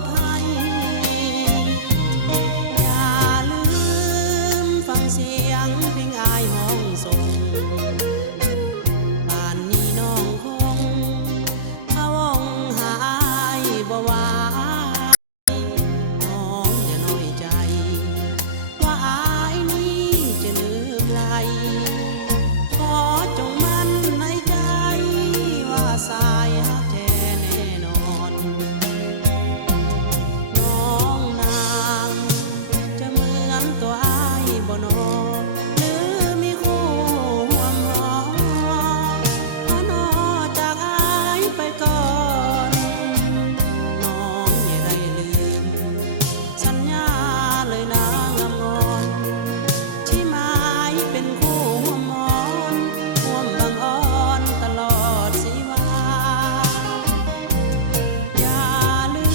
ษให้อย่าลืมฟังเสียงเพลงอายห้องส่งป่านนี้น้องคงพะวงหาอายบ่ไหวน้องอย่าน้อยใจว่าอายนี้จะลืมไหลขอจงมั่นในใจว่าสายฮักแท้แน่นอนน้องนางจะเหมือนตัวอายบ่นอหรือมีคู่ร่วมหอพอนอจากอายไปก่อนน้องอย่าได้ลืมสัญญาเลยนะงามงอนที่หมายเป็นคู่ร่วมหมอนร่วมบังอ่อนตลอดชีวาอย่าลื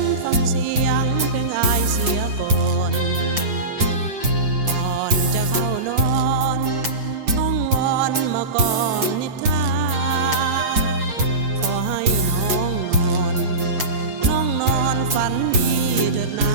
มฟังเสียงเพลงอายเสียก่อนก่อนจะเข้านอนต้องวอนมาก่อนนิทราขอให้น้องนอนฝันดีเถิดนา